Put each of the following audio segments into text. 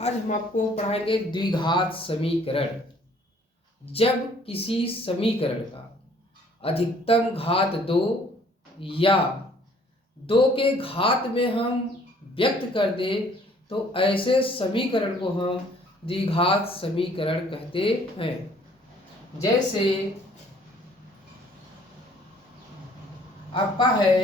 आज हम आपको पढ़ाएंगे द्विघात समीकरण। जब किसी समीकरण का अधिकतम घात 2 या 2 के घात में हम व्यक्त कर दे तो ऐसे समीकरण को हम द्विघात समीकरण कहते हैं। जैसे आपका है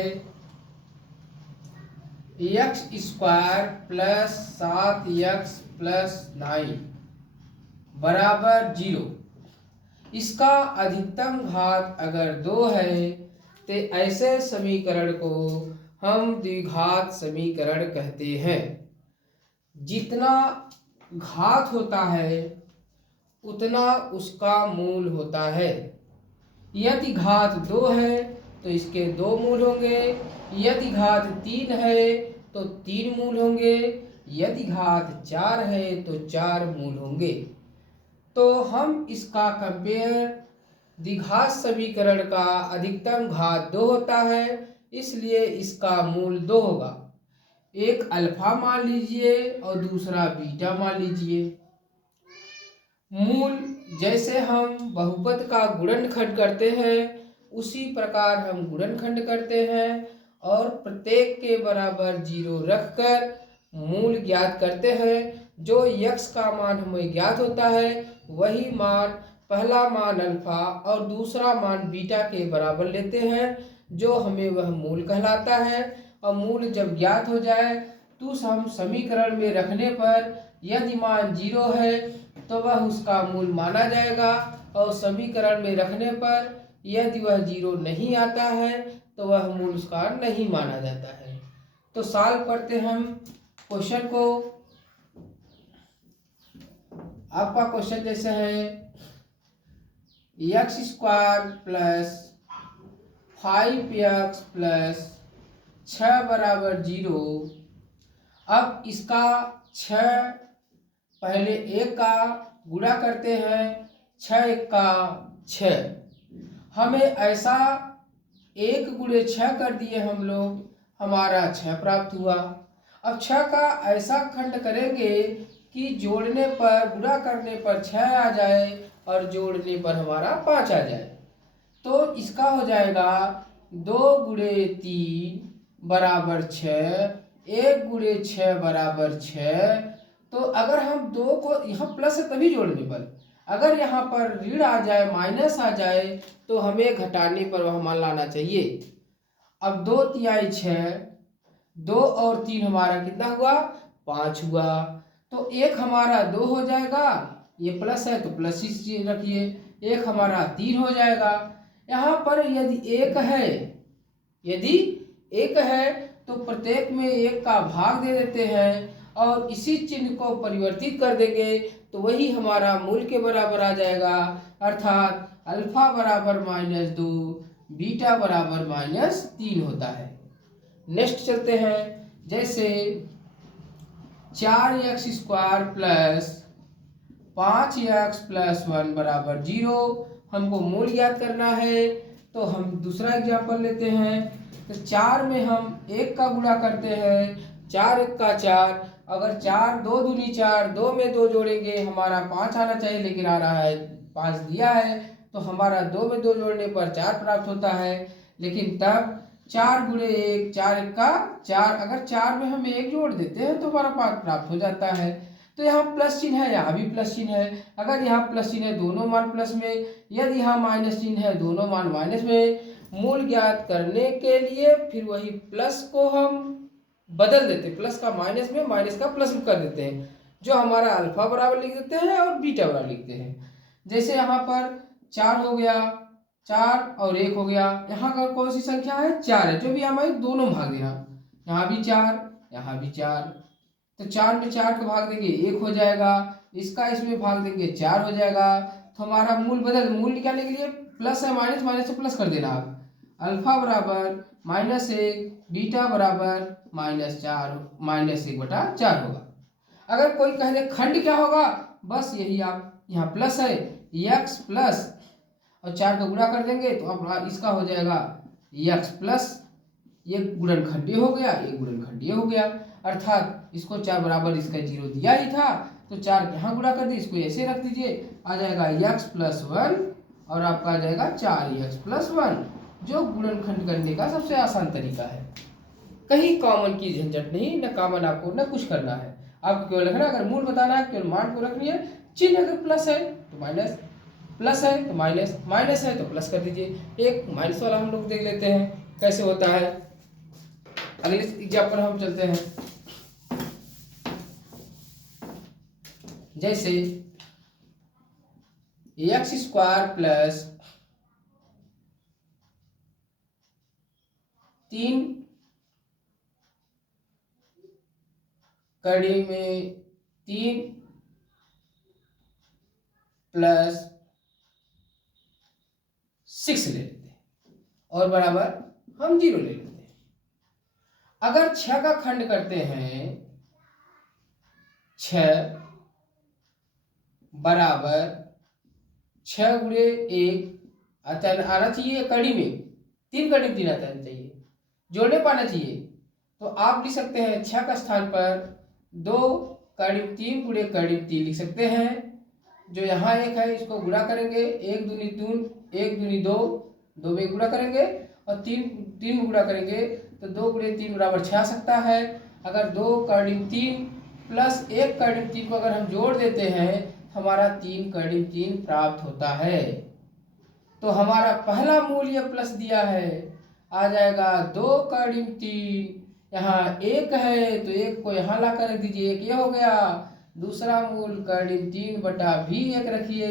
x² प्लस 7x प्लस 9 बराबर 0। इसका अधिकतम घात अगर 2 है तो ऐसे समीकरण को हम द्विघात समीकरण कहते हैं। जितना घात होता है उतना उसका मूल होता है। यदि घात 2 है तो इसके 2 मूल होंगे, यदि घात 3 है तो 3 मूल होंगे, यदि घात 4 है तो 4 मूल होंगे। तो हम इसका कंपेयर द्विघात समीकरण का अधिकतम घात 2 होता है, इसलिए इसका मूल 2 होगा। एक अल्फा मान लीजिए और दूसरा बीटा मान लीजिए। मूल जैसे हम बहुपद का गुणनखंड करते हैं उसी प्रकार हम गुणनखंड करते हैं और प्रत्येक के बराबर 0 रखकर मूल ज्ञात करते हैं। जो x का मान हमें ज्ञात होता है वही मान पहला मान अल्फा और दूसरा मान बीटा के बराबर लेते हैं, जो हमें वह मूल कहलाता है। और मूल जब ज्ञात हो जाए तो हम समीकरण में रखने पर यदि मान 0 है तो वह उसका मूल माना जाएगा, और समीकरण में रखने पर यदि वह 0 नहीं आता है तो वह मूल उसका नहीं माना जाता है। तो सॉल्व करते हम क्वेश्चन को। आपका क्वेश्चन जैसे है x² प्लस 5x प्लस 6 बराबर 0। अब इसका 6 पहले 1 का गुणा करते हैं, 6 1 का 6। हमें ऐसा 1 गुणे 6 कर दिए हम लोग, हमारा 6 प्राप्त हुआ। अब 6 का ऐसा खंड करेंगे कि जोड़ने पर गुणा करने पर 6 आ जाए और जोड़ने पर हमारा 5 आ जाए। तो इसका हो जाएगा 2 गुणे 3 बराबर 6, 1 गुणे 6 बराबर 6। तो अगर हम 2 को यहाँ प्लस है तभी जोड़ने पर, अगर यहाँ पर ऋण आ जाए माइनस आ जाए तो हमें घटाने पर वह मान लाना चाहिए। अब 2 तिहाई 6, 2 और 3 हमारा कितना हुआ 5 हुआ। तो 1 हमारा 2 हो जाएगा, ये प्लस है तो प्लस ही रखिए, 1 हमारा 3 हो जाएगा। यहाँ पर यदि 1 है, यदि 1 है तो प्रत्येक में 1 का भाग दे देते हैं और इसी चिन्ह को परिवर्तित कर देंगे तो वही हमारा मूल के बराबर आ जाएगा, अर्थात अल्फा बराबर -2 बीटा बराबर -3 होता है। नेक्स्ट चलते हैं। जैसे 4x² प्लस 5x प्लस 1 बराबर 0 हमको मूल ज्ञात करना है। तो हम दूसरा एग्जाम्पल लेते हैं। तो 4 में हम 1 का गुणा करते हैं, 4 1 का 4। अगर 4 2 दूनी 4, 2 में 2 जोड़ेंगे हमारा 5 आना चाहिए, लेकिन आ रहा है 5 दिया है तो हमारा 2 में 2 जोड़ने पर 4 प्राप्त होता है। लेकिन तब 4 गुणे 1, 4 1 का 4, अगर 4 में हम 1 जोड़ देते हैं तो हमारा 5 प्राप्त हो जाता है। तो यहाँ प्लस चिन्ह है, यहाँ भी प्लस चिन्ह है। अगर यहाँ प्लस चिन्ह है दोनों मान प्लस में, यदि यहाँ माइनस चिन्ह है दोनों मान माइनस में। मूल ज्ञात करने के लिए फिर वही प्लस को हम बदल देते, प्लस का माइनस में माइनस का प्लस में कर देते हैं, जो हमारा अल्फा बराबर लिख देते हैं और बीटा बराबर लिखते हैं। जैसे यहाँ पर 4 हो गया, 4 और 1 हो गया। यहाँ का कौन सी संख्या है 4 है, जो भी हमारे दोनों भाग देना, यहाँ भी 4 यहाँ भी 4। तो 4 में 4 का भाग देंगे 1 हो जाएगा, इसका इसमें भाग देंगे 4 हो जाएगा। तो हमारा मूल मूल निकालने के लिए प्लस है माइनस, माइनस से प्लस कर देना आप। अल्फा बराबर -1 बीटा बराबर -4 -1/4 होगा। अगर कोई कह दे खंड क्या होगा, बस यही आप यहाँ प्लस है x प्लस और 4 का गुणा कर देंगे तो अब इसका हो जाएगा x प्लस एक गुणनखंडीय हो गया, एक गुणनखंडीय हो गया, अर्थात इसको 4 बराबर इसका 0 दिया ही था तो 4 यहाँ गुणा कर दी, इसको ऐसे रख दीजिए, आ जाएगा x+1 और आपका आ जाएगा 4x+1, जो गुणनखंड करने का सबसे आसान तरीका है। कहीं कॉमन की झंझट नहीं, न कॉमन आपको न कुछ करना है, आपको केवल रखना, अगर मूल बताना है केवल मान को रखनी है, चिन्ह अगर प्लस है तो माइनस, प्लस है तो माइनस, माइनस है तो प्लस कर दीजिए। एक माइनस वाला हम लोग देख लेते हैं कैसे होता है। अगले एग्जाम्पल हम चलते हैं, जैसे x² प्लस 3 कड़ी में 3 प्लस 6 ले लेते हैं और बराबर हम 0 ले लेते हैं। अगर 6 का खंड करते हैं, 6 बराबर 6 गुणे 1 आना चाहिए, कड़ी में 3 कड़ी में 3 आता चाहिए, जोड़ने पाना चाहिए, तो आप लिख सकते हैं 6 का स्थान पर 2 कड़ी 3 गुणे कड़ी 3 लिख सकते हैं। जो यहाँ 1 है इसको गुणा करेंगे, 1 दूनी 3, 1 दूनी 2, 2 में गुणा करेंगे और 3 में गुणा करेंगे तो 2 गुणे 3 बराबर 6 आ सकता है। अगर 2 कड़ी 3 प्लस 1 कड़ी 3 को अगर हम जोड़ देते हैं हमारा 3 कड़ी 3 प्राप्त होता है। तो हमारा पहला मूल ये प्लस दिया है, आ जाएगा 2 कड़ी 3, यहाँ 1 है तो 1 को यहाँ ला कर रख दीजिए, 1 ये हो गया। दूसरा मूल कड़ी 3 बटा भी 1 रखिए,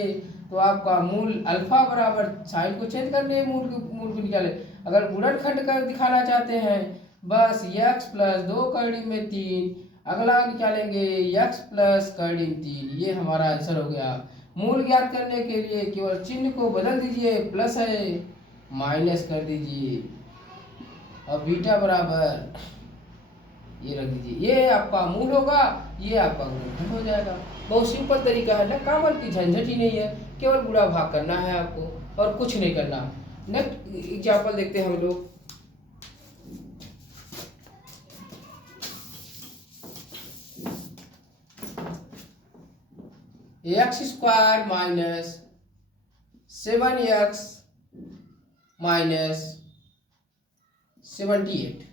तो आपका मूल अल्फा बराबर, साइन को चेंज करने मूल को निकाले। अगर गुणनखंड कर दिखाना चाहते हैं बस x प्लस 2 कड़ी में 3, अगला निकालेंगे x प्लस कड़ी 3, ये हमारा आंसर हो गया। मूल ज्ञात करने के लिए केवल चिन्ह को बदल दीजिए, प्लस है माइनस कर दीजिए और बीटा बराबर ये रख दीजिए, ये आपका मूल होगा, ये आपका गुणनखंड हो जाएगा। बहुत सिंपल तरीका है, ना कॉमन की झंझट ही नहीं है, केवल गुणा भाग करना है आपको और कुछ नहीं करना। नेक्स्ट एग्जाम्पल देखते हैं हम लोग, x² माइनस 7x माइनस 78,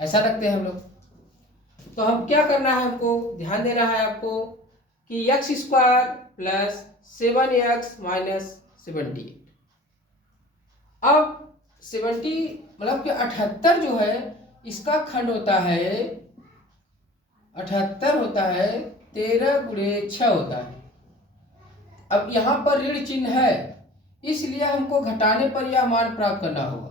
ऐसा रखते हैं हम लोग। तो हम क्या करना है, हमको ध्यान देना है आपको कि x² प्लस 7x माइनस 78, अब 70 मतलब कि 78 जो है इसका खंड होता है, 78 होता है 13 गुणे 6 होता है। अब यहाँ पर ऋण चिन्ह है इसलिए हमको घटाने पर यह मान प्राप्त करना होगा।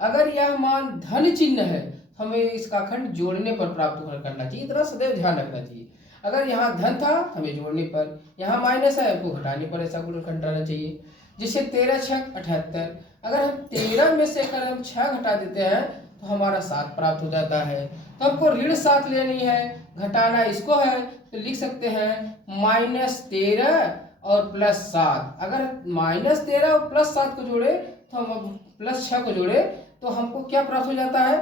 अगर यह मान धन चिन्ह है हमें इसका खंड जोड़ने पर प्राप्त करना चाहिए, इतना सदैव ध्यान रखना चाहिए। अगर यहाँ धन था हमें जोड़ने पर, यहाँ माइनस है हमको घटाने पर ऐसा गुणनखंड रहना चाहिए। जैसे 13 6 78, अगर हम 13 में से अगर हम 6 घटा देते हैं तो हमारा 7 प्राप्त हो जाता है। तो हमको ऋण 7 लेनी है, घटाना इसको है, तो लिख सकते हैं -13 और +7। अगर -13 और +7 को जोड़े तो हम +6 को जोड़े तो हमको क्या प्राप्त हो जाता है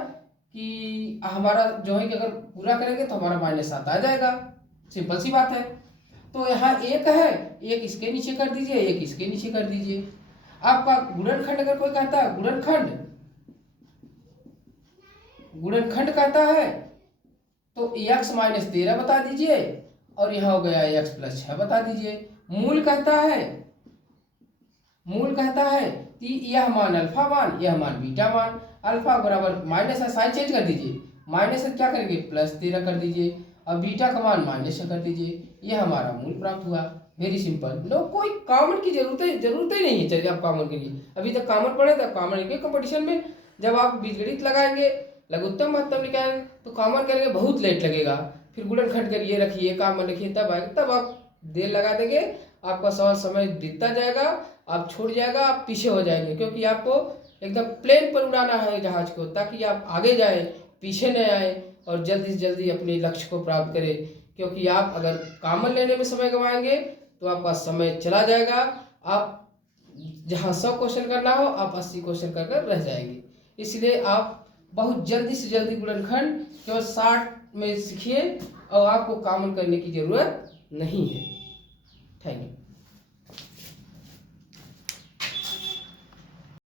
कि हमारा जो है कि अगर पूरा करेंगे तो हमारा -7 आ जाएगा। सिंपल सी बात है। तो यहाँ 1 है, 1 इसके नीचे कर दीजिए, 1 इसके नीचे कर दीजिए। आपका गुणनखंड अगर कोई कहता है गुणनखंड कहता है तो x माइनस 13 बता दीजिए और यहाँ हो गया x प्लस 6 बता दीजिए। मूल कहता है कि यह मान अल्फा मान, यह मान बीटा मान। अल्फा बराबर माइनस है, साइन चेंज कर दीजिए, माइनस है क्या करेंगे +13 कर दीजिए और बीटा का मान -6 कर दीजिए, यह हमारा मूल प्राप्त हुआ। वेरी सिंपल, नो कोई कॉमन की जरूरत ही नहीं है। चलिए आप कॉमन के लिए अभी तक कॉमन पढ़े तो कॉमन के कंपटीशन में जब आप बीजगणित लगाएंगे, लघुत्तम महत्तम निकालेंगे तो कॉमन करेंगे बहुत लेट लगेगा, फिर गुणनखंड करिए रखिए कॉमन रखिए तब आएगा, तब आप देर लगा देंगे, आपका सवाल समय बीतता जाएगा, आप छूट जाएगा, आप पीछे हो जाएंगे। क्योंकि आपको एकदम प्लेन पर उड़ाना है जहाज को, ताकि आप आगे जाएं, पीछे न आए और जल्दी से जल्दी अपने लक्ष्य को प्राप्त करें। क्योंकि आप अगर कॉमन लेने में समय गंवाएंगे तो आपका समय चला जाएगा, आप जहाँ 100 क्वेश्चन करना हो आप 80 क्वेश्चन कर रह जाएंगे। इसलिए आप बहुत जल्दी से जल्दी गुणनखंड केवल 60 में सीखिए और आपको कॉमन करने की जरूरत नहीं है। Thank you.